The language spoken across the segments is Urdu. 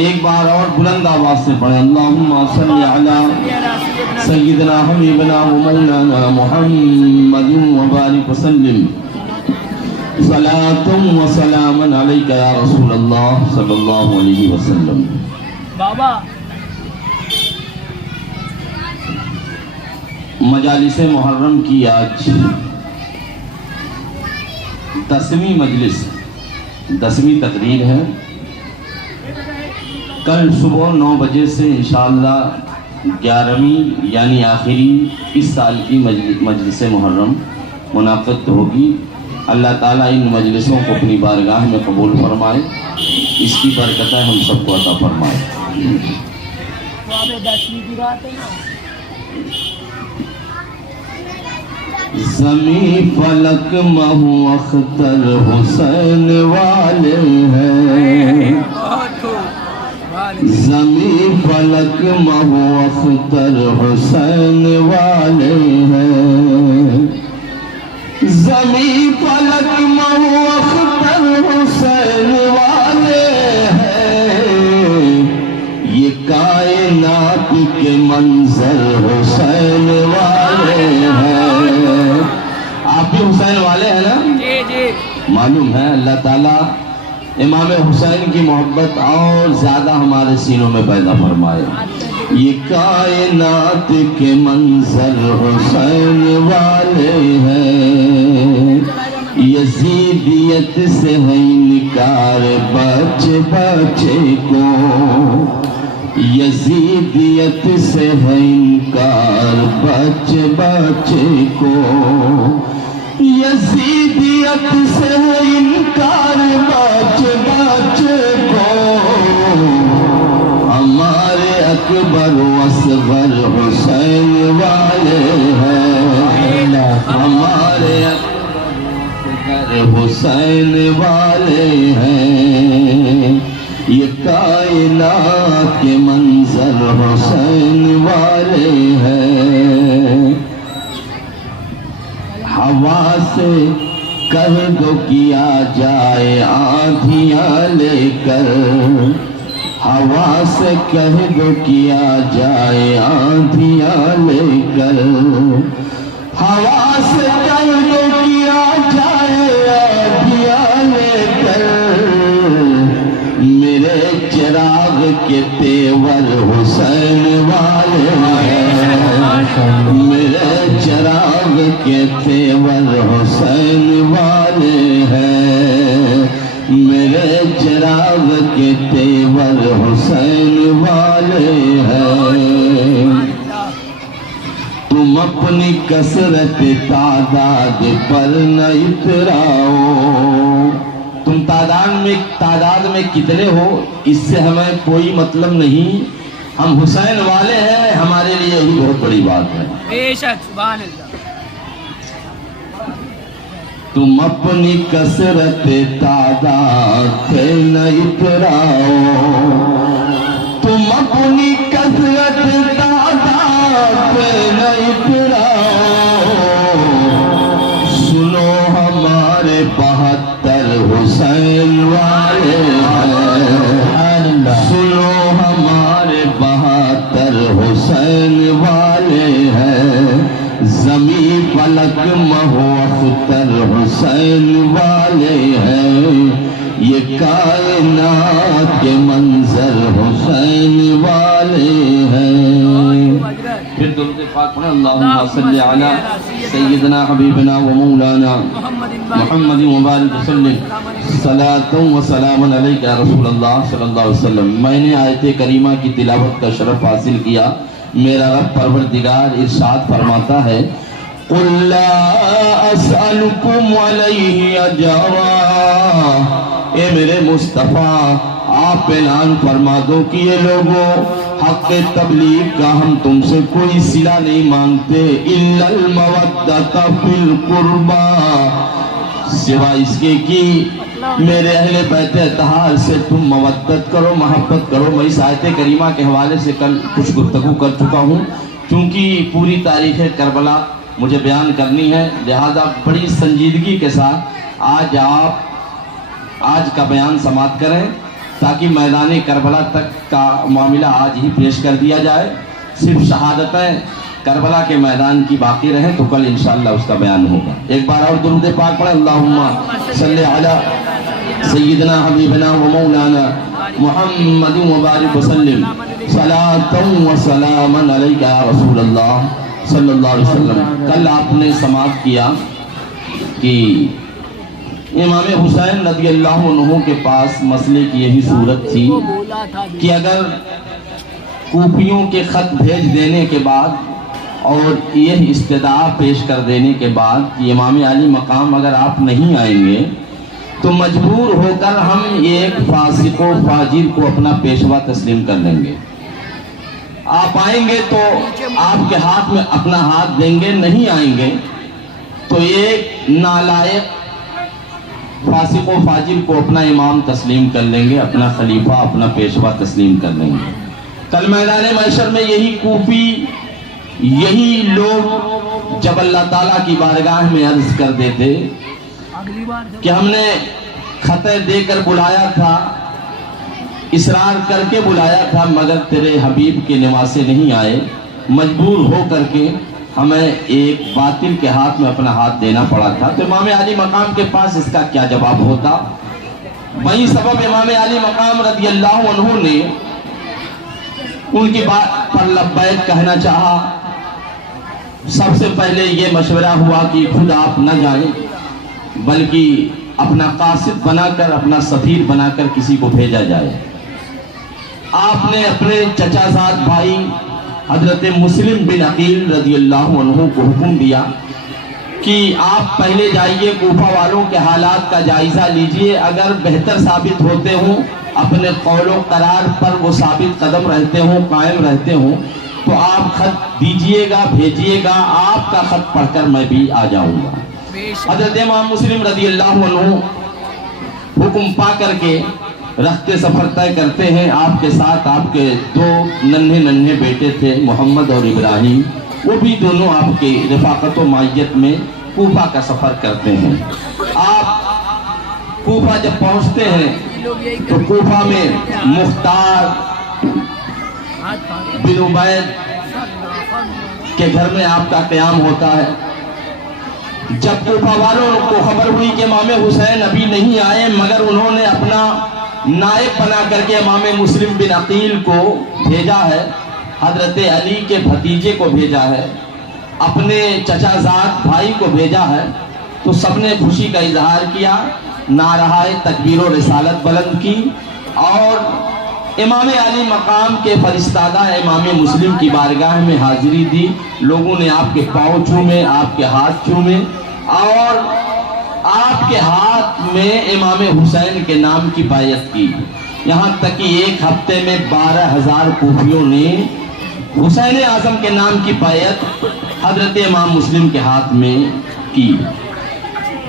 ایک بار اور بلند آواز سے پڑھیں، اللہم صلی علی سیدنا حبیبنا و مولانا محمد وبارک وسلم صلاۃ و سلام علیک یا رسول اللہ صلی اللہ علیہ وسلم۔ بابا مجالس محرم کی آج 10ویں مجلس، 10ویں تقریر ہے۔ کل صبح 9 بجے سے انشاءاللہ 11ویں یعنی آخری اس سال کی مجلس محرم منعقد ہوگی۔ اللہ تعالیٰ ان مجلسوں کو اپنی بارگاہ میں قبول فرمائے، اس کی برکتیں ہم سب کو عطا فرمائے۔ زمیں فلک مہو اختر حسین والے ہیں، زمیں فلک مہو اختر حسین والے ہیں، زمیں فلک مہو اختر حسین والے ہیں، یہ کائنات کے منظر حسین والے ہیں۔ آپ بھی حسین والے ہیں نا؟ جی جی معلوم ہے اللہ تعالیٰ امام حسین کی محبت اور زیادہ ہمارے سینوں میں پیدا فرمائے۔ یہ کائنات کے منظر حسین والے ہیں، یزیدیت سے ہے انکار بچے بچے کو، یزیدیت سے ہے انکار بچے بچے کو، یزیدیت سے ہے انکار بچے بچے کو، ہمارے اکبر و اصغر حسین والے ہیں، ہمارے اکبر حسین والے ہیں، یہ کائنات کے منظر حسین والے ہیں۔ ہوا سے کہہ دو کیا جائے آندھیاں لے کر، ہوا سے کہہ دو کیا جائے آندھیاں لے کر، ہوا سے کہہ دو کیا جائے آندھیاں لے کر، میرے چراغ کے تیور حسین والے ہیں، میرے چراغ کے تیور حسین والے ہیں، میرے چراغ کے تیور حسین والے ہیں۔ تم اپنی کثرت تعداد پر نہ اتراؤ، تم تعداد میں کتنے ہو اس سے ہمیں کوئی مطلب نہیں، ہم حسین والے ہیں، ہمارے لیے یہی بہت بڑی بات ہے۔ بے شک سبحان اللہ۔ تم اپنی کثرت تعداد پہ نہ اتراؤ، تم اپنی کثرت تعداد پہ نہ اتراؤ، سنو ہمارے 72 حسین والے ہیں، سنو ہمارے 72 حسین والے ہیں، زمیں فلک مہو اختر حسین والے ہیں، یہ کائنات کے منظر حسین والے ہیں۔ پھر درود پاک پڑھیں، اللہم صلی علی سیدنا حبیبنا و مولانا محمد مبارک وسلم صلاۃ و سلام علیک یا رسول اللہ صلی اللہ علیہ وسلم۔ میں نے آیت کریمہ کی تلاوت کا شرف حاصل کیا، میرا رب پروردگار ارشاد فرماتا ہے، قُلْ لَا أَسْأَلُكُمْ عَلَيْهِ أَجْرًا، اے میرے مصطفیٰ آپ اعلان فرما دو کہ یہ لوگوں حق تبلیغ کا ہم تم سے کوئی صلہ نہیں مانگتے، إِلَّا الْمَوَدَّةَ فِي الْقُرْبَى، سوائے اس کے کہ میرے اہل بیت اطہار سے تم مودت کرو، محبت کرو۔ میں اس آیت کریمہ کے حوالے سے کل کچھ گفتگو کر چکا ہوں، کیونکہ پوری تاریخ کربلا مجھے بیان کرنی ہے، لہذا بڑی سنجیدگی کے ساتھ آج کا بیان سماعت کریں۔ تاکہ میدان کربلا تک کا معاملہ آج ہی پیش کر دیا جائے. صرف شہادتیں کربلا کے میدان کی باقی رہیں تو کل انشاءاللہ اس کا بیان ہوگا. ایک بار اور درود پاک پڑھیں. اللہم صلی علی سیدنا حبیبنا و مولانا محمد مبارک وسلم صلاۃ و سلام علیک یا رسول اللہ صلی اللہ علیہ وسلم. کل آپ نے سماعت کیا کہ امام حسین رضی اللہ عنہ کے پاس مسئلے کی یہی صورت تھی کہ اگر کوفیوں کے خط بھیج دینے کے بعد اور یہ استدعا پیش کر دینے کے بعد کہ امام علی مقام اگر آپ نہیں آئیں گے تو مجبور ہو کر ہم ایک فاسق و فاجر کو اپنا پیشوا تسلیم کر لیں گے. آپ آئیں گے تو آپ کے ہاتھ میں اپنا ہاتھ دیں گے, نہیں آئیں گے تو ایک نالائق فاسق و فاجر کو اپنا امام تسلیم کر لیں گے, اپنا خلیفہ اپنا پیشوا تسلیم کر لیں گے. کل میدان محشر میں یہی کوفی, یہی لوگ جب اللہ تعالیٰ کی بارگاہ میں عرض کر دیتے کہ ہم نے خطے دے کر بلایا تھا, اصرار کر کے بلایا تھا, مگر تیرے حبیب کے نواسے نہیں آئے, مجبور ہو کر کے ہمیں ایک باطل کے ہاتھ میں اپنا ہاتھ دینا پڑا تھا, تو امام علی مقام کے پاس اس کا کیا جواب ہوتا؟ وہی سبب امام علی مقام رضی اللہ عنہ نے ان کی بات پر لبیک کہنا چاہا. سب سے پہلے یہ مشورہ ہوا کہ خود آپ نہ جائیں بلکہ اپنا قاصد بنا کر, اپنا سفیر بنا کر کسی کو بھیجا جائے. آپ نے اپنے چچا زاد بھائی حضرت مسلم بن عقیل رضی اللہ عنہ کو حکم دیا کہ آپ پہلے جائیے, کوفہ والوں کے حالات کا جائزہ لیجئے, اگر بہتر ثابت ہوتے ہوں, اپنے قول و قرار پر وہ ثابت قدم رہتے ہوں, قائم رہتے ہوں, تو آپ خط دیجئے گا, بھیجئے گا, آپ کا خط پڑھ کر میں بھی آ جاؤں گا. حضرت امام مسلم رضی اللہ عنہ حکم پا کر کے رخت سفر طے کرتے ہیں. آپ کے ساتھ آپ کے دو ننھے بیٹے تھے, محمد اور ابراہیم, وہ بھی دونوں آپ کے رفاقت و معیت میں کوفہ کا سفر کرتے ہیں. آپ کوفہ جب پہنچتے ہیں تو کوفہ میں مختار بن عبید کے گھر میں آپ کا قیام ہوتا ہے. جب کوفہ والوں کو خبر ہوئی کہ امام حسین ابھی نہیں آئے, مگر انہوں نے اپنا نائب بنا کر کے امام مسلم بن عقیل کو بھیجا ہے, حضرت علی کے بھتیجے کو بھیجا ہے, اپنے چچا زاد بھائی کو بھیجا ہے, تو سب نے خوشی کا اظہار کیا, نعرہ تکبیر و رسالت بلند کی اور امام علی مقام کے فرستادہ امام مسلم کی بارگاہ میں حاضری دی. لوگوں نے آپ کے پاؤں چومے, آپ کے ہاتھ چومے اور آپ کے ہاتھ میں امام حسین کے نام کی بیعت کی. یہاں تک کہ ایک ہفتے میں 12,000 کوفیوں نے حسین اعظم کے نام کی بیعت حضرت امام مسلم کے ہاتھ میں کی.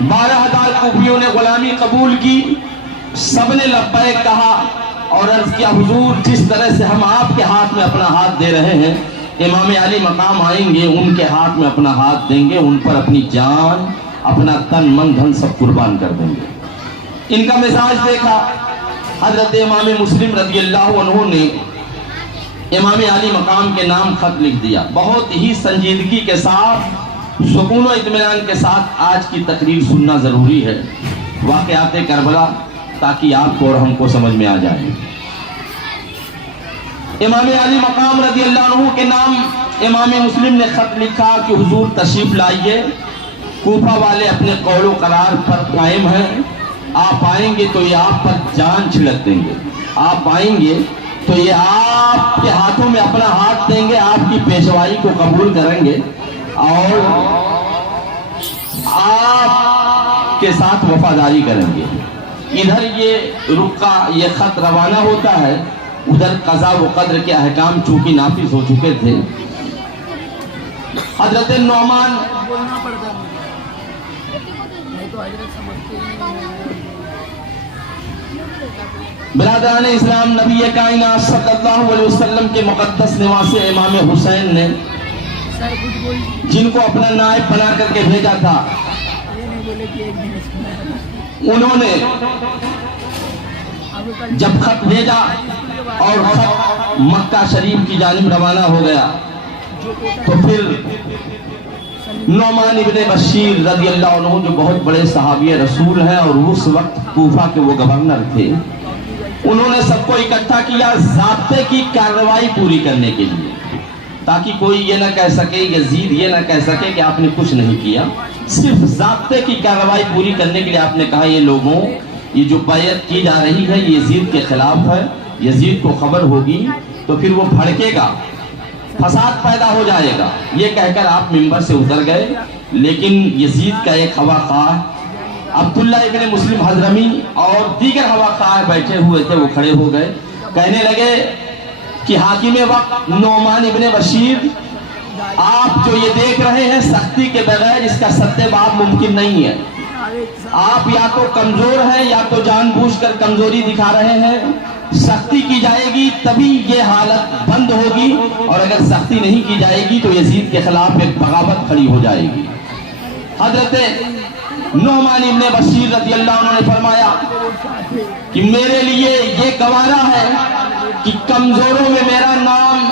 12,000 کوفیوں نے غلامی قبول کی. سب نے لبیک کہا اور عرض کیا, حضور جس طرح سے ہم آپ کے ہاتھ میں اپنا ہاتھ دے رہے ہیں, امام علی مقام آئیں گے, ان کے ہاتھ میں اپنا ہاتھ دیں گے, ان پر اپنی جان, اپنا تن من دھن سب قربان کر دیں گے. ان کا مزاج دیکھا. حضرت امام مسلم رضی اللہ عنہ نے امام علی مقام کے نام خط لکھ دیا. بہت ہی سنجیدگی کے ساتھ, سکون و اطمینان کے ساتھ آج کی تقریر سننا ضروری ہے, واقعات کربلا, تاکہ آپ کو اور ہم کو سمجھ میں آ جائے. امام علی مقام رضی اللہ عنہ کے نام امام مسلم نے خط لکھا کہ حضور تشریف لائیے, کوفہ والے اپنے قول و قرار پر قائم ہیں, آپ آئیں گے تو یہ آپ پر جان چھڑک دیں گے, آپ آئیں گے تو یہ آپ کے ہاتھوں میں اپنا ہاتھ دیں گے, آپ کی پیشوائی کو قبول کریں گے اور آپ کے ساتھ وفاداری کریں گے. ادھر یہ رکا, یہ خط روانہ ہوتا ہے, ادھر قضا و قدر کے احکام چونکہ نافذ ہو چکے تھے. حضرت نعمان برادران اسلام, نبی کائنات صلی اللہ علیہ وسلم کے مقدس نواسے امام حسین نے جن کو اپنا نائب بنا کر کے بھیجا تھا, انہوں نے جب خط بھیجا اور خط مکہ شریف کی جانب روانہ ہو گیا تو پھر نعمان ابن بشیر رضی اللہ عنہ جو بہت بڑے صحابی رسول ہیں اور اس وقت کوفہ کے وہ گورنر تھے، انہوں نے سب کو اکٹھا کیا ضابطے کی کارروائی پوری کرنے کے لیے، تاکہ کوئی یہ نہ کہہ سکے، یزید یہ نہ کہہ سکے کہ آپ نے کچھ نہیں کیا۔ صرف ضابطے کی کارروائی پوری کرنے کے لیے آپ نے کہا یہ لوگوں، یہ جو بیعت کی جا رہی ہے یہ یزید کے خلاف ہے، یزید کو خبر ہوگی تو پھر وہ بھڑکے گا، فساد پیدا ہو جائے گا۔ یہ کہہ کر آپ منبر سے اتر گئے، لیکن یزید کا ایک ہوا خواہ عبداللہ ابن مسلم حضرمی اور دیگر ہوا خواہ بیٹھے ہوئے تھے، وہ کھڑے ہو گئے، کہنے لگے کہ حاکم وقت نعمان ابن بشیر، آپ جو یہ دیکھ رہے ہیں سختی کے بغیر اس کا ستے باب ممکن نہیں ہے۔ آپ یا تو کمزور ہیں یا تو جان بوجھ کر کمزوری دکھا رہے ہیں۔ سختی کی جائے گی تبھی یہ حالت بند ہوگی، اور اگر سختی نہیں کی جائے گی تو یزید کے خلاف ایک بغاوت کھڑی ہو جائے گی۔ حضرت نعمان ابن بشیر رضی اللہ عنہ نے فرمایا کہ میرے لیے یہ گوارا ہے کہ کمزوروں میں میرا نام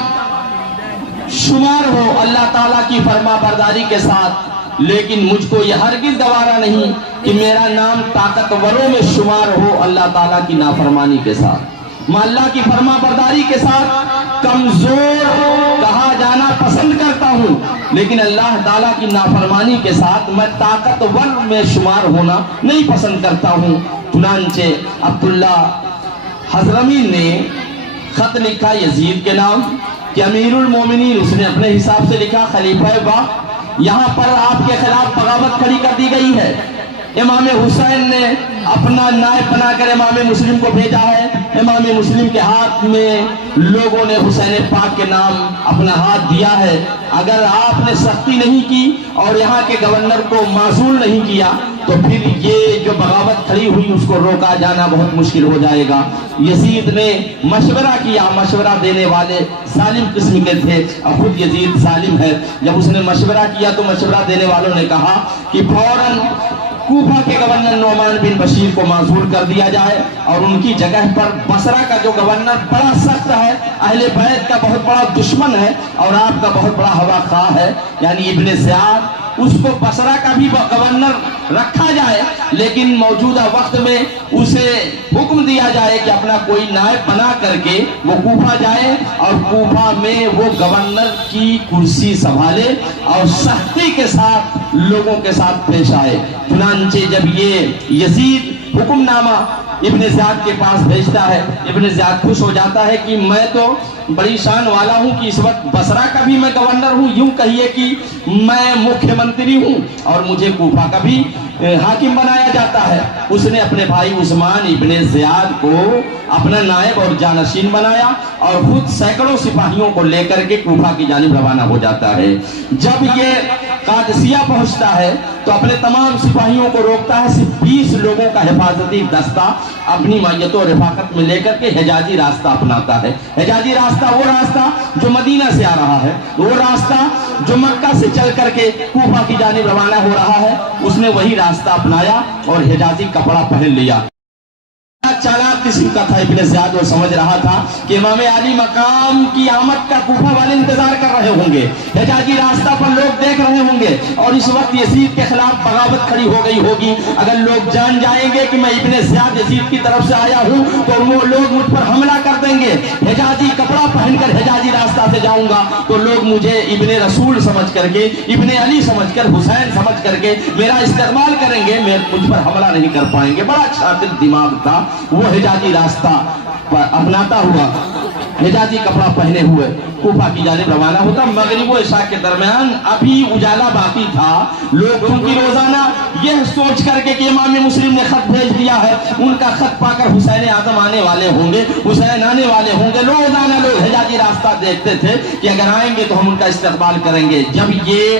شمار ہو اللہ تعالیٰ کی فرما برداری کے ساتھ، لیکن مجھ کو یہ ہرگز گوارا نہیں کہ میرا نام طاقتوروں میں شمار ہو اللہ تعالیٰ کی نافرمانی کے ساتھ۔ میں اللہ کی فرما برداری کے ساتھ کمزور کہا جانا پسند کرتا ہوں، لیکن اللہ تعالیٰ کی نافرمانی کے ساتھ میں طاقتور میں شمار ہونا نہیں پسند کرتا ہوں۔ چنانچہ عبداللہ حضرمی نے خط لکھا یزید کے نام کہ امیر المومنین، اس نے اپنے حساب سے لکھا خلیفہ وقت، یہاں پر آپ کے خلاف بغاوت کھڑی کر دی گئی ہے۔ امام حسین نے اپنا نائب بنا کر امام مسلم کو بھیجا ہے، امام مسلم کے ہاتھ میں لوگوں نے حسین پاک کے نام اپنا ہاتھ دیا ہے۔ اگر آپ نے سختی نہیں کی اور یہاں کے گورنر کو معزول نہیں کیا تو پھر یہ جو بغاوت کھڑی ہوئی اس کو روکا جانا بہت مشکل ہو جائے گا۔ یزید نے مشورہ کیا، مشورہ دینے والے ظالم قسم کے تھے اور خود یزید ظالم ہے۔ جب اس نے مشورہ کیا تو مشورہ دینے والوں نے کہا کہ فوراً کوفہ کے گورنر نعمان بن بشیر کو معزول کر دیا جائے اور ان کی جگہ پر بصرہ کا جو گورنر بڑا سخت ہے، اہل بیت کا بہت بڑا دشمن ہے اور آپ کا بہت بڑا ہوا خواہ ہے، یعنی ابن زیاد، اس کو بصرہ کا بھی گورنر رکھا جائے، لیکن موجودہ وقت میں اسے حکم دیا جائے کہ اپنا کوئی نائب بنا کر کے وہ کوفہ جائے اور کوفہ میں وہ گورنر کی کرسی سنبھالے اور سختی کے ساتھ لوگوں کے ساتھ پیش آئے۔ چنانچہ جب یہ یزید حکم نامہ ابن زیاد کے پاس بھیجتا ہے، ابن زیاد خوش ہو جاتا ہے کہ میں تو بڑی شان والا ہوں کہ اس وقت بصرہ کا بھی میں گورنر ہوں، یوں کہیے کہ میں مکھیہ منتری ہوں اور مجھے کوفہ کا بھی حاکم بنایا جاتا ہے۔ اس نے اپنے بھائی عثمان ابن زیاد کو اپنا نائب اور جانشین بنایا اور خود سینکڑوں سپاہیوں کو لے کر کے کوفہ کی جانب روانہ ہو جاتا ہے۔ جب یہ قادسیہ پہنچتا ہے تو اپنے تمام سپاہیوں کو روکتا ہے، صرف 20 لوگوں کا حفاظتی دستہ اپنی معیت و رفاقت میں لے کر کے حجازی راستہ اپناتا ہے۔ حجازی راستہ وہ راستہ جو مدینہ سے آ رہا ہے، وہ راستہ جو مکہ سے چل کر کے کوفہ کی جانب روانہ ہو رہا ہے، اس نے وہی راستہ اپنایا اور حجازی کپڑا پہن لیا۔ چالاک قسم کا تھا ابن زیاد، وہ سمجھ رہا تھا کہ امام علی مقام کی آمد کا کوفہ والے انتظار کر رہے ہوں گے، حجازی راستہ پر لوگ دیکھ رہے ہوں گے اور اس وقت یزید کے خلاف بغاوت کھڑی ہو گئی ہوگی۔ اگر لوگ جان جائیں گے کہ میں ابن زیاد یزید کی طرف سے آیا ہوں تو وہ لوگ مجھ پر حملہ کر دیں گے، حجازی کپڑا پہن کر حجازی راستہ سے جاؤں گا تو لوگ مجھے ابن رسول سمجھ کر کے، ابن علی سمجھ کر، حسین سمجھ کر کے میرا استقبال کریں گے، مجھ پر حملہ نہیں کر پائیں گے۔ بڑا شاطر دماغ تھا، وہ حجازی راستہ اپناتا ہوا، حجازی کپڑا پہنے ہوئے کوفہ کی جانب روانہ ہوتا۔ مغرب و عشاء کے درمیان ابھی اجالا باقی تھا، لوگ چونکہ روزانہ یہ سوچ کر کے کہ امام مسلم نے خط بھیج دیا ہے، ان کا خط پا کر حسین اعظم آنے والے ہوں گے، حسین آنے والے ہوں گے، روزانہ لوگ حجازی راستہ دیکھتے تھے کہ اگر آئیں گے تو ہم ان کا استقبال کریں گے۔ جب یہ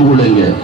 بھولیں گے.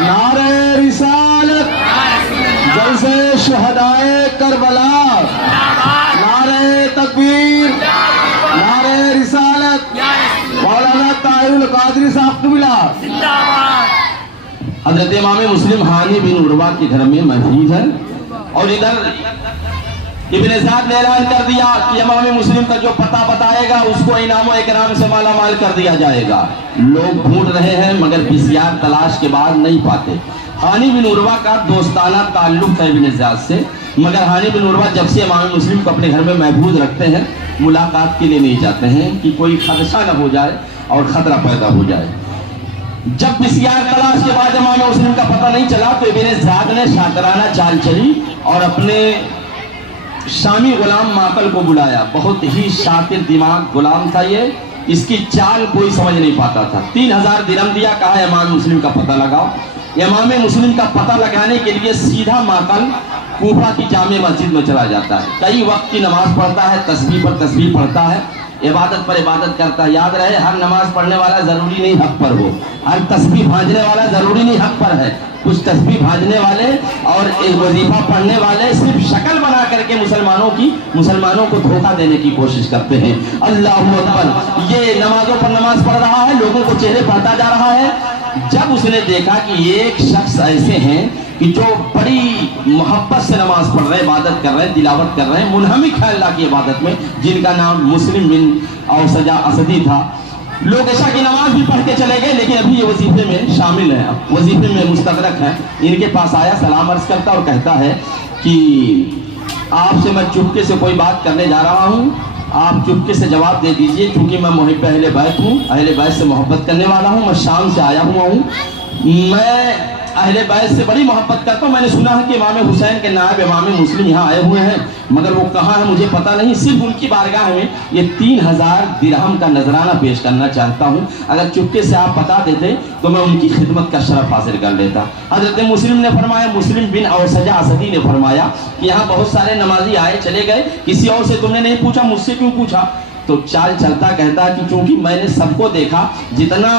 نعرہ رسالت، جلسے شہدائے کربلا، نعرہ تکبیر، نعرہ رسالت. مولانا طاہر القادری صاحب کو ملا. حضرت امام مسلم ہانی بن عروہ کے گھر میں محفوظ ہے. اور ادھر ابن سعد نے اعلان کر دیا کہ امام مسلم کا جو پتہ بتائے گا اس کو انعام و اکرام سے مالا مال کر دیا جائے گا. لوگ ڈھونڈ رہے ہیں مگر بسیار تلاش کے بعد نہیں پاتے. ہانی بن عروہ کا دوستانہ تعلق ہے ابن سعد سے، مگر ہانی بن عروہ جب سے امام مسلم کو اپنے گھر میں محفوظ رکھتے ہیں ملاقات کے لیے نہیں جاتے ہیں کہ کوئی خدشہ نہ ہو جائے اور خطرہ پیدا ہو جائے. جب بسیار تلاش کے بعد امام مسلم کا پتہ نہیں چلا تو ابن سعد نے شاکرانہ چال چلی اور اپنے شامی غلام معقل کو بلایا. بہت ہی شاطر دماغ غلام تھا یہ، اس کی چال کوئی سمجھ نہیں پاتا تھا. 3000 درہم دیا، کہا امام مسلم کا پتہ لگاؤ. امام مسلم کا پتہ لگانے کے لیے سیدھا معقل کوفہ کی جامع مسجد میں چلا جاتا ہے. کئی وقت کی نماز پڑھتا ہے، تسبیح پر تسبیح پڑھتا ہے، عبادت پر عبادت کرتا ہے. یاد رہے ہر نماز پڑھنے والا ضروری نہیں حق پر ہو، ہر تسبیح بھاجنے والا ضروری نہیں حق پر ہے. کچھ تسبیح بھاجنے والے اور ایک وظیفہ پڑھنے والے صرف شکل بنا کر کے مسلمانوں کو دھوکہ دینے کی کوشش کرتے ہیں. اللہ اکبر، یہ نمازوں پر نماز پڑھ رہا ہے، لوگوں کو چہرے پڑھتا جا رہا ہے. جب اس نے دیکھا کہ ایک شخص ایسے ہیں کہ جو بڑی محبت سے نماز پڑھ رہے، عبادت کر رہے، تلاوت کر رہے ہیں، منہمک ہے اللہ کی عبادت میں، جن کا نام مسلم بن اوسجہ اسدی تھا. لوگ عشاء کی نماز بھی پڑھ کے چلے گئے لیکن ابھی یہ وظیفے میں شامل ہیں، وظیفے میں مستغرق ہیں. ان کے پاس آیا، سلام عرض کرتا اور کہتا ہے کہ آپ سے میں چپکے سے کوئی بات کرنے جا رہا ہوں، آپ چپکے سے جواب دے دیجئے کیونکہ میں محب اہل بیت ہوں، اہل بیت سے محبت کرنے والا ہوں. میں شام سے آیا ہوا ہوں، میں اہل بیت سے بڑی محبت کرتا ہوں. میں نے سنا ہے کہ امام حسین کے نائب امام مسلم یہاں آئے ہوئے ہیں، مگر وہ کہاں ہے مجھے پتہ نہیں. صرف ان کی بارگاہ میں یہ 3000 درہم کا نذرانہ پیش کرنا چاہتا ہوں. اگر چپکے سے آپ بتا دیتے تو میں ان کی خدمت کا شرف حاصل کر لیتا. حضرت مسلم نے فرمایا، مسلم بن اوسجہ اسدی نے فرمایا کہ یہاں بہت سارے نمازی آئے چلے گئے، کسی اور سے تم نے نہیں پوچھا، مجھ سے کیوں پوچھا؟ تو چال چلتا کہتا کہ چونکہ میں نے سب کو دیکھا، جتنا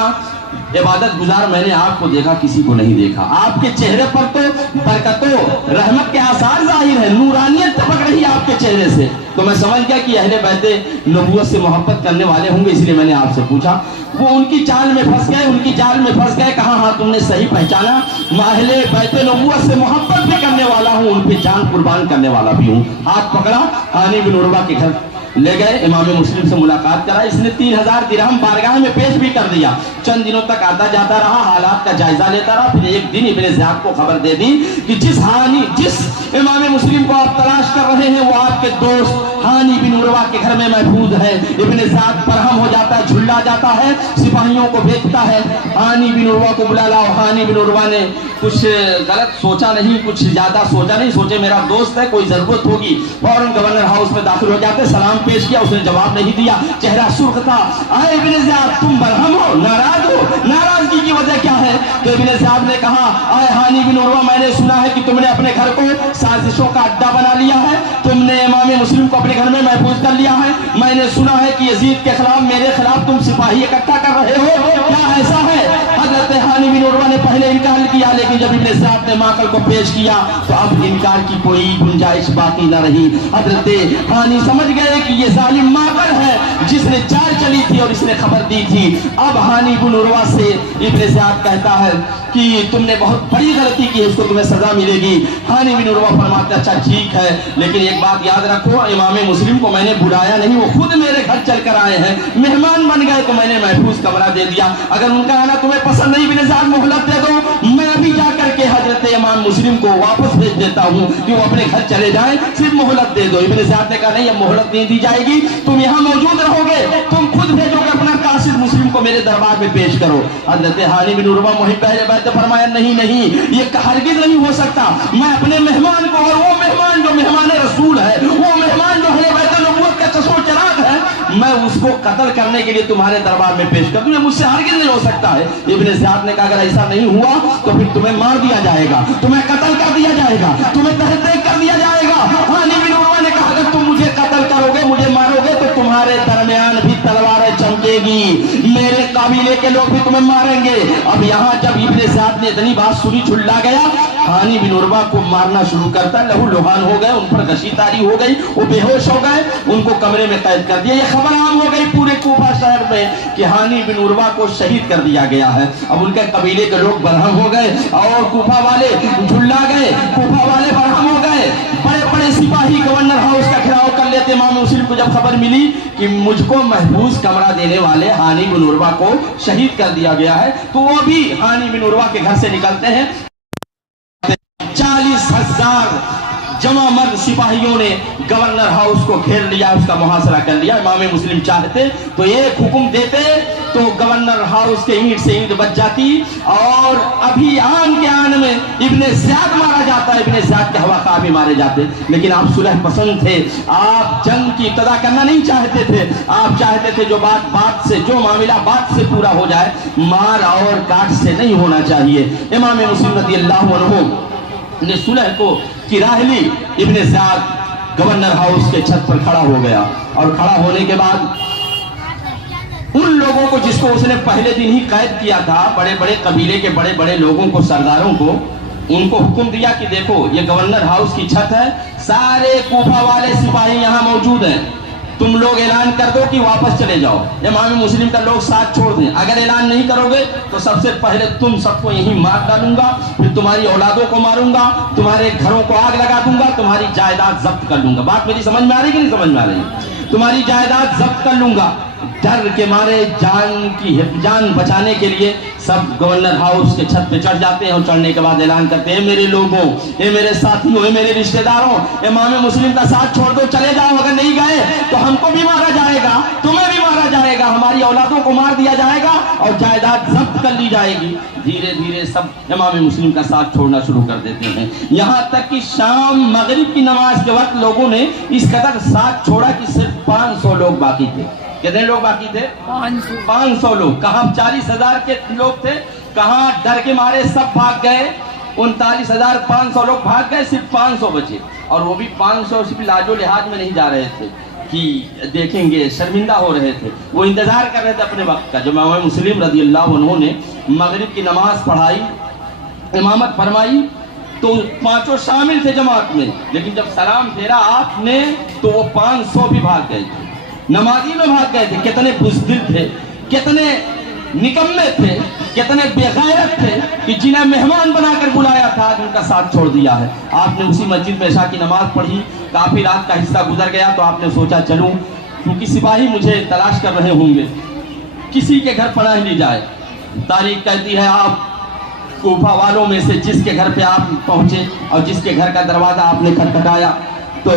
عبادت گزار میں نے آپ کو دیکھا، کسی کو نہیں دیکھا. آپ کے چہرے پر تو برکتوں رحمت کے آثار ظاہر ہیں، نورانیت ٹپک رہی ہے آپ کے چہرے سے. تو میں سمجھ گیا کہ اہل بیت نبوت سے محبت کرنے والے ہوں گے، اس لیے میں نے آپ سے پوچھا. وہ ان کی چال میں پھنس گئے، ان کی جال میں پھنس گئے. کہا ہاں تم نے صحیح پہچانا، میں اہل بیت نبوت سے محبت بھی کرنے والا ہوں، ان پہ جان قربان کرنے والا بھی ہوں. ہاتھ پکڑا، ہانی بن عروہ کے گھر لے گئے، امام مسلم سے ملاقات کرا. اس نے 3000 درہم بارگاہ میں پیش بھی کر دیا. چند دنوں تک آتا جاتا رہا، حالات کا جائزہ لیتا رہا. پھر ایک دن ابن زیاد کو خبر دے دی کہ جس امام مسلم کو آپ تلاش کر رہے ہیں وہ آپ کے دوست ہانی بن عروہ کے گھر میں محفوظ ہے. ابن زیاد برہم ہو جاتا ہے، جھلا جاتا ہے، سپاہیوں کو بھیجتا ہے ہانی بن عروہ کو بلا لاؤ. ہانی بن عروہ نے کچھ غلط سوچا نہیں، کچھ زیادہ سوچا نہیں، سوچے میرا دوست ہے، کوئی ضرورت ہوگی. فوراً گورنر ہاؤس میں داخل ہو جاتے، سلام پیش کیا، اس نے جواب نہیں دیا، چہرہ سرخ تھا. آئے ابن زیاد تم برہم ہو، ناراض ہو، ناراضگی کی وجہ کیا ہے؟ تو ابن زیاد نے کہا، آئے ہانی بن عروہ میں نے سنا ہے کہ تم نے اپنے گھر کو سازشوں کا اڈا بنا لیا ہے، تم نے امام مسلم کو اپنے گھر میں محفوظ کر لیا ہے. میں نے سنا ہے کہ یزید کے خلاف، میرے خلاف تم سپاہی اکٹھا کر رہے ہو، کیا ایسا ہے؟ حضرت ہانی بن عروہ نے پہلے انکار کیا لیکن جب ابن زیاد نے معقل کو پیش کیا تو اب انکار کی کوئی گنجائش باقی نہ رہی. حضرت ہانی سمجھ گئے کہ یہ ظالم معقل ہے جس نے چال چلی تھی اور اس نے خبر دی تھی. اب ہانی بن عروہ سے ابن زیاد کہتا ہے کہ تم نے بہت بڑی غلطی کی ہے، اس کو تمہیں سزا ملے گی. ہانی بن عروہ فرماتے اچھا ٹھیک ہے، لیکن ایک بات یاد رکھو، امام مسلم کو میں نے بلایا نہیں، وہ خود میرے گھر چل کر آئے ہیں، مہمان بن گئے تو میں نے محفوظ کمرہ دے دیا. اگر ان کا آنا تمہیں پسند نہیں ابن زیاد مہلت دے دو، میں ابھی جا کر کے حضرت امام مسلم کو واپس بھیج دیتا ہوں کہ وہ اپنے گھر چلے جائیں، صرف مہلت دے دو. ابن زیاد نے کہا نہیں، اب مہلت نہیں دی جائے گی، تم یہاں موجود رہو گے، تم خود بھیجو گے اپنا قاصد مسلم کو میرے دربار میں پیش کرو. حضرت ہانی بن عروہ محب اہل بیت نے فرمایا نہیں، یہ ہرگز نہیں ہو سکتا. میں اپنے مہمان کو، اور وہ مہمان جو مہمان رسول ہے، وہ مہمان جو اہل بیت نبوت کا چشم و چراغ ہے، میں اس کو قتل کرنے کے لیے تمہارے دربار میں پیش کر دوں، یہ مجھ سے ہرگز نہیں ہو سکتا ہے. ابن زیاد نے کہا اگر ایسا نہیں ہوا تو پھر تمہیں مار دیا جائے گا، تمہیں قتل کر دیا جائے گا، تمہیں تحت کر دیا جائے گا. ہانی بن عروہ نے کہا اگر تم مجھے قتل کرو گے، مجھے مارو گے تو تمہارے درمیان بھی تلواریں چمکے گی، میرے قبیلے کے لوگ بھی تمہیں ماریں گے. اب یہاں جب ابن زیاد نے اتنی بات سنی چھلا گیا. ہانی بن عروہ کو مارنا شروع کرتا, لہو لہان ہو گئے, ان پر غشی تاری ہو گئی, وہ بے ہوش ہو گئے, ان کو کمرے میں قید کر دیا. یہ خبر عام ہو گئی پورے کوفہ شہر میں کہ ہانی بن عروہ کو شہید کر دیا گیا ہے. اب ان کے قبیلے کے لوگ برہم ہو گئے اور کوفہ والے جھلا گئے, کوفہ والے برہم ہو گئے. بڑے بڑے سپاہی گورنر ہاؤس کا گھیراؤ کر لیتے. امام مسلم کو جب خبر ملی کہ مجھ کو محفوظ کمرہ دینے والے ہانی بن عروہ کو شہید کر دیا گیا ہے, تو وہ بھی ہانی بن عروہ کے گھر سے نکلتے ہیں. 40,000 جمع مرد سپاہیوں نے گورنر ہاؤس کو گھیر لیا, اس کا محاصرہ کر لیا. امام مسلم چاہتے تو ایک حکم دیتے تو گورنر ہاؤس کے اینٹ سے اینٹ بچ جاتی, اور ابھی آن کے آن میں ابن زیاد مارا جاتا, ابن زیاد کے ہوا بھی مارے جاتے. لیکن آپ صلح پسند تھے, آپ جنگ کی ابتدا کرنا نہیں چاہتے تھے. آپ چاہتے تھے جو بات سے, جو معاملہ بات سے پورا ہو جائے, مار اور کاٹ سے نہیں ہونا چاہیے. امام مسلم رضی اللہ عنہ نے صلح کو کی راہ لی. ابن زیاد گورنر ہاؤس کے چھت پر کھڑا ہو گیا, اور کھڑا ہونے کے بعد ان لوگوں کو جس کو اس نے پہلے دن ہی قید کیا تھا, بڑے بڑے قبیلے کے بڑے بڑے لوگوں کو, سرداروں کو, ان کو حکم دیا کہ دیکھو یہ گورنر ہاؤس کی چھت ہے, سارے کوفہ والے سپاہی یہاں موجود ہیں, تم لوگ اعلان کر دو کہ واپس چلے جاؤ. امام مسلم کا لوگ ساتھ چھوڑ دیں. اگر اعلان نہیں کرو گے تو سب سے پہلے تم سب کو یہیں مار ڈالوں گا, پھر تمہاری اولادوں کو ماروں گا, تمہارے گھروں کو آگ لگا دوں گا, تمہاری جائیداد ضبط کر لوں گا. بات میری سمجھ میں آ رہی کہ نہیں سمجھ میں آ رہی؟ تمہاری جائیداد ضبط کر لوں گا. ڈر کے مارے جان بچانے کے لیے سب گورنر ہاؤس کے چھت پہ چڑھ جاتے ہیں, اور چڑھنے کے بعد اعلان کرتے ہیں, میرے لوگوں, اے میرے ساتھیوں, اے میرے رشتہ داروں, امام مسلم کا ساتھ چھوڑ دو, چلے جاؤ. اگر نہیں گئے تو ہم کو بھی مارا جائے گا, تمہیں بھی مارا جائے گا, ہماری اولادوں کو مار دیا جائے گا, اور جائیداد ضبط کر لی جائے گی. دھیرے دھیرے سب امام مسلم کا ساتھ چھوڑنا شروع کر دیتے ہیں, یہاں تک کہ شام مغرب کی نماز کے وقت لوگوں نے اس قدر ساتھ چھوڑا کہ صرف 500 لوگ باقی تھے. کتنے لوگ باقی تھے؟ 500 لوگ. کہاں 40,000 کے لوگ تھے, کہاں ڈر کے مارے سب بھاگ گئے. 39,500 لوگ بھاگ گئے, صرف 500 بچے, اور وہ بھی 500 صرف لاج و لحاظ میں نہیں جا رہے تھے کہ دیکھیں گے, شرمندہ ہو رہے تھے, وہ انتظار کر رہے تھے اپنے وقت کا. جب امام مسلم رضی اللہ عنہ نے مغرب کی نماز پڑھائی, امامت فرمائی, تو 500 شامل تھے جماعت میں, لیکن جب سلام پھیرا آپ نے تو وہ 500 بھی بھاگ گئے تھے, نمازی میں بھاگ گئے تھے. کتنے بزدل تھے, کتنے نکمے تھے, کتنے بے غیرت تھے کہ جنہیں مہمان بنا کر بلایا تھا ان کا ساتھ چھوڑ دیا ہے. آپ نے اسی مسجد میں عشاء کی نماز پڑھی, کافی رات کا حصہ گزر گیا, تو آپ نے سوچا چلوں, کیونکہ سپاہی مجھے تلاش کر رہے ہوں گے, کسی کے گھر پناہ لی جائے. تاریخ کہتی ہے آپ کوفہ والوں میں سے جس کے گھر پہ آپ پہنچے اور جس کے گھر کا دروازہ آپ نے کھٹکھٹایا تو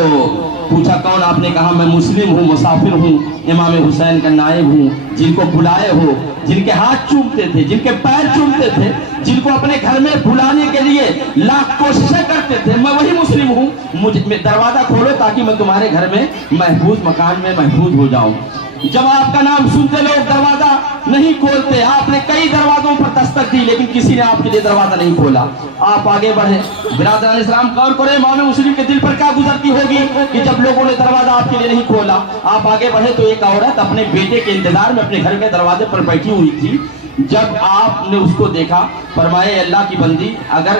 پوچھا کون؟ آپ نے کہا میں مسلم ہوں, مسافر ہوں, امام حسین کا نائب ہوں, جن کو بلائے ہو, جن کے ہاتھ چومتے تھے, جن کے پیر چومتے تھے, جن کو اپنے گھر میں بلانے کے لیے لاکھ کوششیں کرتے تھے, میں وہی مسلم ہوں. مجھے دروازہ کھولو تاکہ میں تمہارے گھر میں محفوظ مکان میں محفوظ ہو جاؤں. جب آپ کا نام سنتے لوگ دروازہ نہیں کھولتے. آپ نے کئی دروازوں پر دستک دی لیکن کسی نے آپ کے لیے دروازہ نہیں کھولا. آپ آگے بڑھے. برادران اسلام غور کریں امام مسلم کے دل پر کیا گزرتی ہوگی کہ جب لوگوں نے دروازہ آپ کے لیے نہیں کھولا. آپ آگے بڑھے تو ایک عورت اپنے بیٹے کے انتظار میں اپنے گھر کے دروازے پر بیٹھی ہوئی تھی. جب آپ نے اس کو دیکھا فرمائے اللہ کی بندی, اگر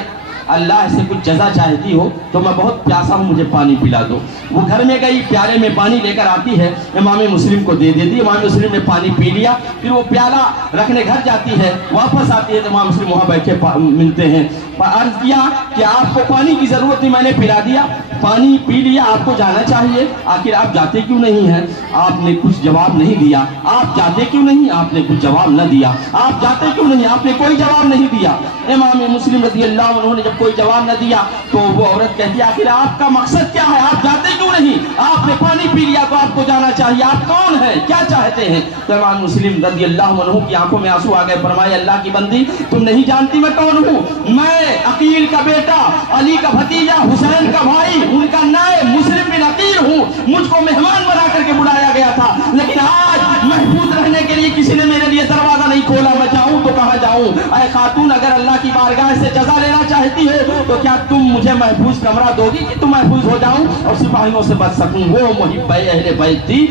اللہ سے کچھ جزا چاہتی ہو تو میں بہت پیاسا ہوں, مجھے پانی پلا دو. وہ گھر میں گئی, پیالے میں پانی لے کر آتی ہے, امام مسلم کو دے دیتی. امام مسلم نے پانی پی لیا, پھر وہ پیالہ رکھنے گھر جاتی ہے, واپس آتی ہے تو امام مسلم وہاں بیٹھے ملتے ہیں. عرض کیا کہ آپ کو پانی کی ضرورت نہیں, میں نے پلا دیا, پانی پی لیا, آپ کو جانا چاہیے, آخر آپ جاتے کیوں نہیں ہیں؟ آپ نے کچھ جواب نہیں دیا. آپ جاتے کیوں نہیں؟ آپ نے کچھ جواب نہ دیا. آپ جاتے کیوں نہیں؟ آپ نے کوئی جواب نہیں دیا. امام مسلم رضی اللہ عنہ نے جب کوئی جواب نہ دیا تو وہ عورت کہتی ہے آخر آپ کا مقصد کیا ہے؟ آپ جاتے کیوں نہیں؟ آپ نے پانی پی لیا تو آپ کو جانا چاہیے. آپ کون ہیں؟ کیا چاہتے ہیں؟ تو امام مسلم رضی اللہ عنہ کی آنکھوں میں آنسو آ گئے. فرمائے اللہ کی بندی, تم نہیں جانتی میں کون ہوں. میں عقیل کا بیٹا, علی کا بھتیجا, حسین کا بھائی, ان کا نائب مسلم بن عقیل ہوں. مجھ کو مہمان بنا کر کے بلایا گیا تھا, لیکن آج محفوظ رہنے کے لیے کسی نے میرے لیے دروازہ نہیں کھولا. میں چاہوں تو کہاں جاؤں. اے خاتون اگر اللہ کی بارگاہ سے جزا لینا چاہتی ہو تو کیا تم مجھے محفوظ کمرہ دو گی کہ تم محفوظ ہو جاؤں اور سپاہیوں سے بچ سکوں. وہ محب اہل بیت تھی.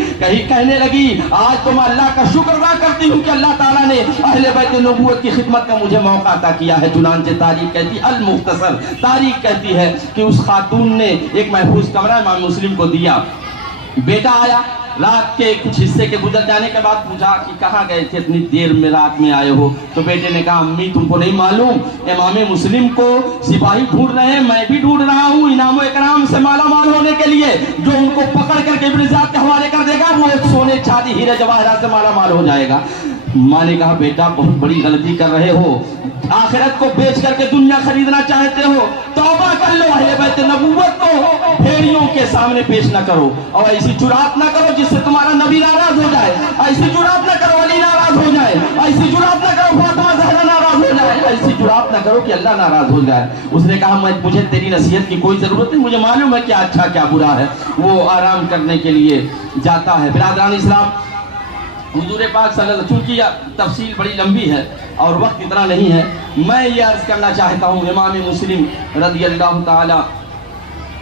کہنے لگی آج تو میں اللہ کا شکر ادا کرتی ہوں کہ اللہ تعالیٰ نے اہل بیت نبوت کی خدمت کا مجھے موقع عطا کیا ہے. چنانچہ تاریخ کہتی المختصر تاریخ کہتی ہے کہ اس خاتون نے ایک محفوظ کمرہ امام مسلم کو دیا. بیٹا آیا, رات کے کچھ حصے کے گزر جانے کے بعد پوچھا کہ کہاں گئے تھے اتنی دیر میں رات میں آئے ہو. تو بیٹے نے کہا امی تم کو نہیں معلوم امام مسلم کو سپاہی ڈھونڈ رہے ہیں, میں بھی ڈھونڈ رہا ہوں انعام و اکرام سے مالا مال ہونے کے لیے. جو ان کو پکڑ کر کے ابن زیاد کے حوالے کر دے گا وہ سونے چاندی ہیرے جواہرات سے مالا مال ہو جائے گا. ماں نے کہا بیٹا بہت بڑی غلطی کر رہے ہو, آخرت کو بیچ کر کے دنیا خریدنا چاہتے ہو. توبہ کر لو, اہل بیت نبوت کو بھیڑیوں کے سامنے پیش نہ کرو اور ایسی جرات نہ کرو جس سے تمہارا نبی ناراض ہو جائے. ایسی جرات نہ کرو علی ناراض ہو جائے. ایسی جرات نہ کرو فاطمہ زہرا ناراض ہو جائے. ایسی جرات نہ کرو کہ اللہ ناراض ہو جائے. اس نے کہا مجھے تیری نصیحت کی کوئی ضرورت نہیں, مجھے معلوم ہے کیا اچھا کیا برا ہے. وہ آرام کرنے کے لیے جاتا ہے. برادران اسلام, حضور پاک صلی اللہ علیہ وسلم, چونکہ تفصیل بڑی لمبی ہے اور وقت اتنا نہیں ہے, میں یہ عرض کرنا چاہتا ہوں امام مسلم رضی اللہ تعالی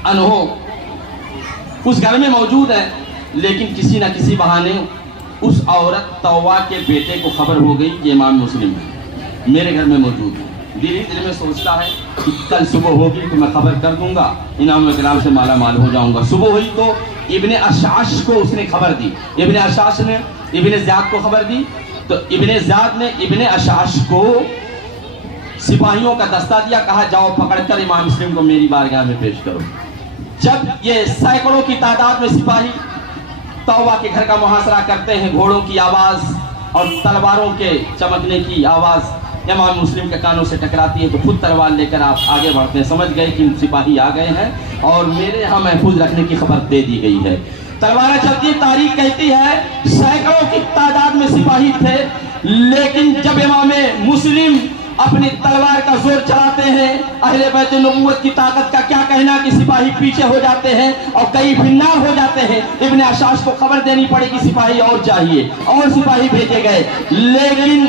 عنہ اس گھر میں موجود ہے, لیکن کسی نہ کسی بہانے اس عورت طوّا کے بیٹے کو خبر ہو گئی کہ امام مسلم میرے گھر میں موجود ہے. دل میں سوچتا ہے کہ کل صبح ہوگی تو میں خبر کر دوں گا, انعام و اکرام سے مالا مال ہو جاؤں گا. صبح ہوئی تو ابن اشعث کو اس نے خبر دی. ابن اشعث نے ابن زیاد کو خبر دی تو ابن زیاد نے ابن اشعث کو سپاہیوں کا دستہ دیا, کہا جاؤ پکڑ کر امام مسلم کو میری بارگاہ میں پیش کرو. جب یہ سینکڑوں کی تعداد میں سپاہی طوّا کے گھر کا محاصرہ کرتے ہیں, گھوڑوں کی آواز اور تلواروں کے چمکنے کی آواز امام مسلم کے کانوں سے ٹکراتی ہے تو خود تلوار لے کر آپ آگے بڑھتے ہیں. سمجھ گئے کہ سپاہی آ گئے ہیں اور میرے یہاں محفوظ رکھنے کی خبر دے دی گئی ہے. تلواریں چلتی ہیں. تاریخ کہتی ہے سینکڑوں کی تعداد میں سپاہی تھے, لیکن جب امام مسلم اپنی تلوار کا زور چلاتے ہیں, اہل بیت نبوت کی طاقت کا کیا کہنا کہ سپاہی پیچھے ہو جاتے ہیں اور کئی بھنار ہو جاتے ہیں. ابن اشعث کو خبر دینی پڑے کہ سپاہی اور چاہیے اور سپاہی بھیجے گئے. لیکن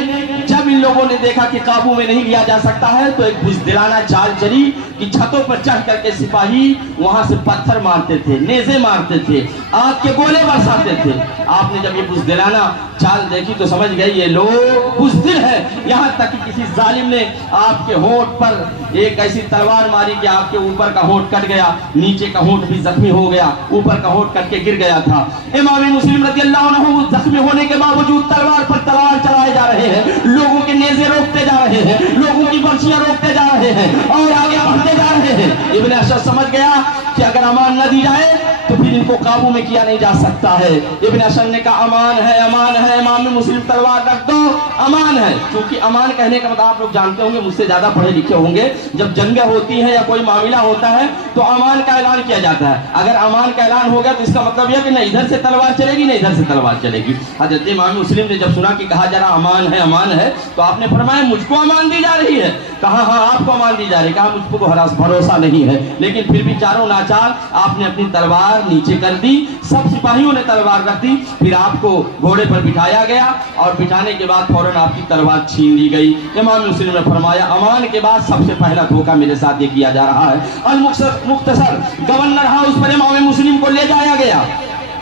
جب ان لوگوں نے دیکھا کہ قابو میں نہیں لیا جا سکتا ہے تو ایک بزدلانہ چال چلی کہ چھتوں پر چڑھ کر کے سپاہی وہاں سے پتھر مارتے تھے, نیزے مارتے تھے, آگ کے گولے برساتے تھے. آپ نے جب یہ بزدلانہ چال دیکھی تو سمجھ گئے یہ لوگ بزدل ہیں. یہاں تک کہ کسی ظالم نے آپ کے ہونٹ پر ایک ایسی تلوار ماری کہ آپ کے اوپر کا ہونٹ کٹ گیا, نیچے کا ہونٹ بھی زخمی ہو گیا, اوپر کا ہونٹ کٹ کے گر گیا تھا. امام مسلم رضی اللہ عنہ زخمی ہونے کے باوجود تلوار پر تلوار چلائے جا رہے ہیں, لوگوں کے نیزے روکتے جا رہے ہیں, لوگوں کی برچیاں روکتے جا رہے ہیں اور آگے بڑھتے جا رہے ہیں. ابن اشعث سمجھ گیا کہ اگر امان نہ دی جائے تو پھر ان کو قابو میں کیا نہیں جا سکتا ہے. ابن اشعث نے کہا امان ہے, امان ہے. امام مسلم تلوار رکھ دو, امان ہے. کیونکہ امان کہنے کا مطلب آپ لوگ جانتے ہوں گے, مجھ سے زیادہ پڑھے لکھے ہوں گے, جب جنگیں ہوتی ہیں یا کوئی معاملہ ہوتا ہے تو امان کا اعلان کیا جاتا ہے. اگر امان کا اعلان ہو گیا تو اس کا مطلب یہ کہ نہ ادھر سے تلوار چلے گی نہ ادھر سے تلوار چلے گی. حضرت امام مسلم نے جب سنا کہ کہا جا رہا امان ہے تو آپ نے فرمایا مجھ کو امان دی جا رہی ہے. کہا ہاں آپ کو امان دی جا رہی ہے. کہا مجھ کو بھروسہ نہیں ہے. لیکن پھر بھی چاروں ناچار آپ نے اپنی تلوار نیچے کر دی, سب سپاہیوں نے تلوار رکھ دی. پھر آپ کو گھوڑے پر بٹھایا گیا اور بٹھانے کے بعد فوراً آپ کی تلوار چھین لی گئی. امام مسلم نے فرمایا امان کے بعد سب سے پہلا دھوکہ میرے ساتھ یہ کیا جا رہا ہے. المختصر گورنر ہاؤس پر امام مسلم کو لے جایا گیا.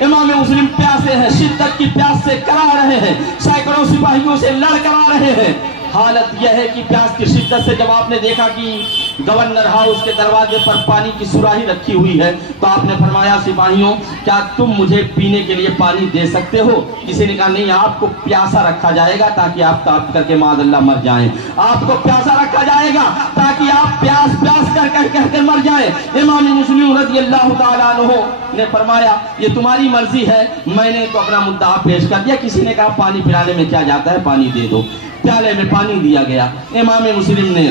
امام مسلم پیاسے ہیں, شدت کی پیاس سے کرا رہے ہیں, سینکڑوں سپاہیوں سے لڑ کر آ رہے ہیں. حالت یہ ہے کہ پیاس کی شدت سے جب آپ نے دیکھا کہ گورنر ہاؤس کے دروازے پر پانی کی سراہی رکھی ہوئی ہے تو آپ نے فرمایا سپاہیوں کیا تم مجھے پینے کے لیے پانی دے سکتے ہو؟ کسی نے کہا نہیں, آپ کو پیاسا رکھا جائے گا تاکہ آپ تاپ کر کے معاذ اللہ مر جائیں. آپ کو پیاسا رکھا جائے گا تاکہ آپ پیاس کہہ کر مر جائیں. امام مسلم رضی اللہ تعالیٰ عنہ نے فرمایا یہ تمہاری مرضی ہے, میں نے تو اپنا مدعا پیش کر دیا. کسی نے کہا پانی پلانے میں کیا جاتا ہے, پانی دے دو. پیالے میں پانی دیا گیا. امام مسلم نے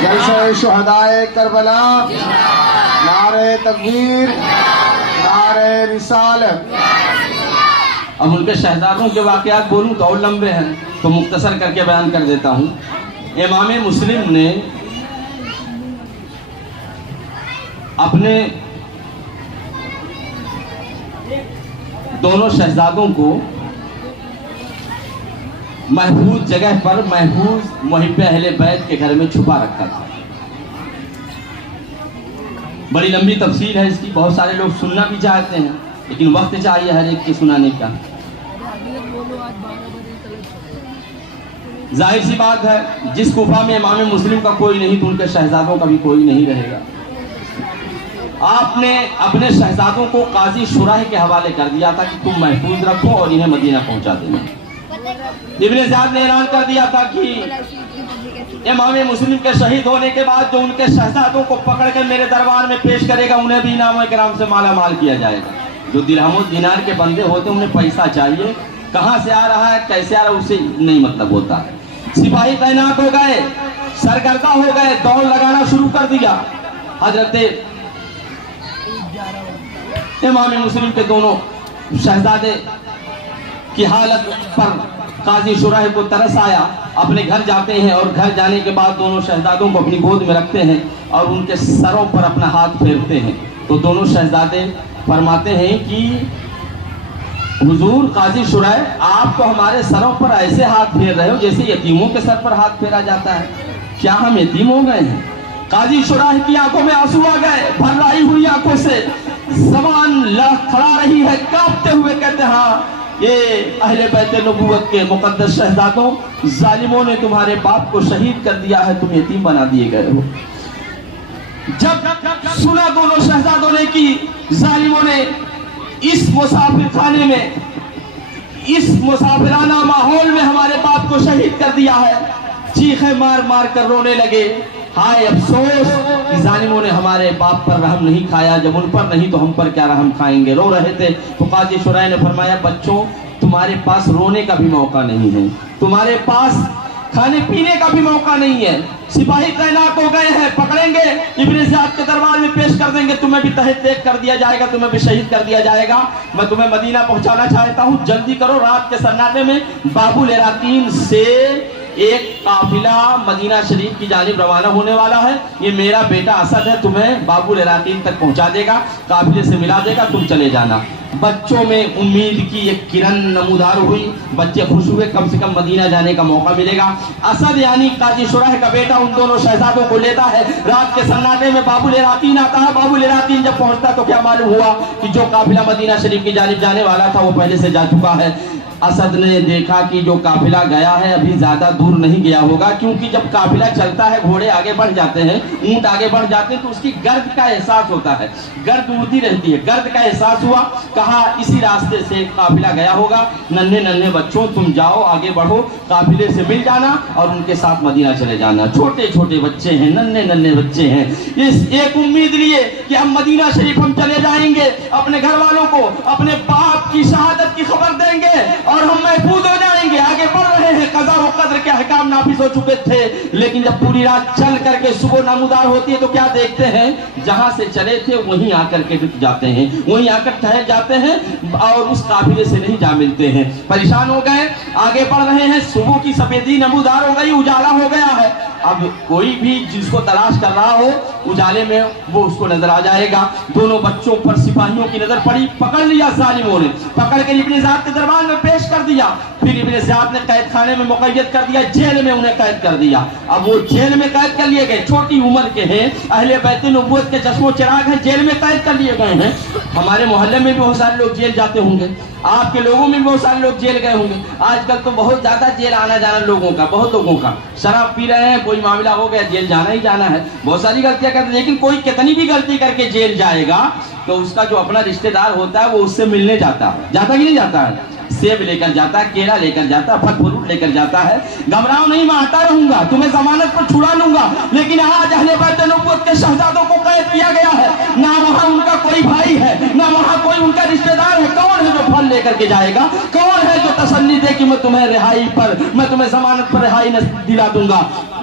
جلسہ شہدائے کربلا، نعرہ تکبیر، نعرہ رسالت۔ اب ان کے شہزادوں کے واقعات بولوں تو اور لمبے ہیں، تو مختصر کر کے بیان کر دیتا ہوں۔ امام مسلم نے اپنے دونوں شہزادوں کو محفوظ جگہ پر، محفوظ محب اہل بیت کے گھر میں چھپا رکھا تھا۔ بڑی لمبی تفصیل ہے اس کی، بہت سارے لوگ سننا بھی چاہتے ہیں، لیکن وقت چاہیے ہر ایک کے سنانے کا۔ ظاہر سی بات ہے، جس کوفہ میں امام مسلم کا کوئی نہیں تو ان کے شہزادوں کا بھی کوئی نہیں رہے گا۔ آپ نے اپنے شہزادوں کو قاضی شرح کے حوالے کر دیا تھا کہ تم محفوظ رکھو اور انہیں مدینہ پہنچا دینا۔ ابن زیاد نے اعلان کر دیا تھا کہ امام مسلم کے شہید ہونے کے بعد جو ان کے شہزادوں کو پکڑ کر میرے دربار میں پیش کرے گا انہیں بھی انعام و کرام سے مالا مال کیا جائے گا۔ جو درہم و دینار کے بندے ہوتے ہیں انہیں پیسہ چاہیے، کہاں سے آ رہا ہے کیسے آ رہا ہے اسے نہیں مطلب ہوتا ہے۔ سپاہی تعینات ہو گئے، سرگردہ ہو گئے، دوڑ لگانا شروع کر دیا۔ حضرت امام مسلم کے دونوں شہزادے کی حالت پر قاضی شرح کو ترس آیا، اپنے گھر جاتے ہیں اور گھر جانے کے بعد دونوں شہزادوں کو اپنی گود میں رکھتے ہیں اور ان کے سروں پر اپنا ہاتھ پھیرتے ہیں۔ تو دونوں شہزادے فرماتے ہیں کہ حضور قاضی شرح، آپ تو ہمارے سروں پر ایسے ہاتھ پھیر رہے ہو جیسے یتیموں کے سر پر ہاتھ پھیرا جاتا ہے، کیا ہم یتیم ہو گئے ہیں؟ قاضی شرح کی آنکھوں میں آنسو آ گئے، بھر آئی ہوئی آنکھوں سے زبان کھڑا رہی ہے، کانپتے ہوئے کہتے ہیں ہاں یہ اہل بیت نبوت کے مقدس شہزادوں، ظالموں نے تمہارے باپ کو شہید کر دیا ہے، تم یتیم بنا دیے گئے ہو۔ جب سنا دونوں شہزادوں نے کہ ظالموں نے اس مسافر خانے میں، اس مسافرانہ ماحول میں ہمارے باپ کو شہید کر دیا ہے، چیخیں مار مار کر رونے لگے، ہائے افسوس کہ ظالموں نے ہمارے باپ پر رحم نہیں کھایا، جب ان پر نہیں تو ہم پر کیا رحم کھائیں گے، رو رہے تھے۔ تو قاضی شرح نے فرمایا بچوں تمہارے پاس رونے کا بھی موقع نہیں ہے، تمہارے پاس کھانے پینے کا بھی موقع نہیں ہے، سپاہی تعینات ہو گئے ہیں، پکڑیں گے ابن زیاد کے دربار میں پیش کر دیں گے، تمہیں بھی تحت دیکھ کر دیا جائے گا، تمہیں بھی شہید کر دیا جائے گا۔ میں تمہیں مدینہ پہنچانا چاہتا ہوں، جلدی کرو، رات کے سناٹے میں باب العراقین سے ایک قافلہ مدینہ شریف کی جانب روانہ ہونے والا ہے، یہ میرا بیٹا اسد ہے، تمہیں باب العراقین تک پہنچا دے گا، قافلے سے ملا دے گا، تم چلے جانا۔ بچوں میں امید کی ایک کرن نمودار ہوئی، بچے خوش ہوئے، کم سے کم مدینہ جانے کا موقع ملے گا۔ اسد یعنی قاضی شرح کا بیٹا ان دونوں شہزادوں کو لیتا ہے، رات کے سناٹے میں باب العراقین آتا ہے۔ باب العراقین جب پہنچتا تو کیا معلوم ہوا کہ جو قافلہ مدینہ شریف کی جانب جانے والا تھا وہ پہلے سے جا چکا ہے۔ اسد نے دیکھا کہ جو قافلہ گیا ہے ابھی زیادہ دور نہیں گیا ہوگا، کیونکہ جب قافلہ چلتا ہے گھوڑے آگے بڑھ جاتے ہیں، اونٹ آگے بڑھ جاتے ہیں تو اس کی گرد کا احساس ہوتا ہے، گرد اڑتی رہتی ہے، گرد کا احساس ہوا، کہا اسی راستے سے قافلہ گیا ہوگا، ننھے ننھے بچوں تم جاؤ آگے بڑھو، قافلے سے مل جانا اور ان کے ساتھ مدینہ چلے جانا۔ چھوٹے چھوٹے بچے ہیں، ننھے ننھے بچے ہیں، اس ایک امید لیے کہ ہم مدینہ شریف ہم چلے جائیں گے، اپنے گھر والوں کو اپنے باپ کی شہادت کی خبر دیں گے اور ہم محفوظ ہو جائیں گے۔ آگے بڑھ رہے ہیں، قضا و قدر کے احکام نافذ ہو چکے تھے، لیکن جب پوری رات چل کر کے صبح نمودار ہوتی ہے تو کیا دیکھتے ہیں، جہاں سے چلے تھے وہیں آ کر کے رک جاتے ہیں، وہیں آ کر ٹھہر جاتے ہیں اور اس قافلے سے نہیں جا ملتے ہیں۔ پریشان ہو گئے، آگے بڑھ رہے ہیں، صبح کی سفیدی نمودار ہو گئی، اجالا ہو گیا ہے۔ اب کوئی بھی جس کو تلاش کر رہا ہو اجالے میں وہ اس کو نظر آ جائے گا۔ دونوں بچوں پر سپاہیوں کی نظر پڑی، پکڑ لیا ظالموں نے، پکڑ کے ابن زیاد کے دربار میں پیش کر دیا، پھر ابن زیاد نے قید خانے میں مقید کر دیا، جیل میں انہیں قید کر دیا۔ اب وہ جیل میں قید کر لیے گئے، چھوٹی عمر کے ہیں، اہل بیت نبوت کے چشم و چراغ ہیں، جیل میں قید کر لیے گئے ہیں۔ ہمارے محلے میں بھی بہت سارے لوگ جیل جاتے ہوں گے، آپ کے لوگوں میں بھی بہت سارے لوگ جیل گئے ہوں گے۔ آج کل تو بہت زیادہ جیل آنا جانا لوگوں کا، بہت لوگوں کا، شراب پی رہے ہیں، کوئی معاملہ ہو گیا جیل جانا ہی جانا ہے، بہت ساری غلطیاں کرتے ہیں، لیکن کوئی کتنی بھی غلطی کر کے جیل جائے گا تو اس کا جو اپنا رشتہ دار ہوتا ہے وہ اس سے ملنے جاتا کہ نہیں جاتا ہے، سیب لے کر جاتا ہے، کیلا لے کر جاتا ہے، پھل فروٹ لے کر جاتا ہے، گھبراؤ نہیں میں آتا رہوں گا، تمہیں ضمانت پر چھڑا لوں گا۔ لیکن آج اہل بیت نبوت کے شہزادوں کو قید کیا گیا ہے، نہ وہاں ان کا کوئی بھائی ہے، نہ وہاں کوئی ان کا رشتہ دار ہے، کون ہے جو پھل لے کر کے جائے گا، کون ہے جو تسلی دے کہ میں تمہیں رہائی پر، میں تمہیں ضمانت پر رہائی دلا دوں گا۔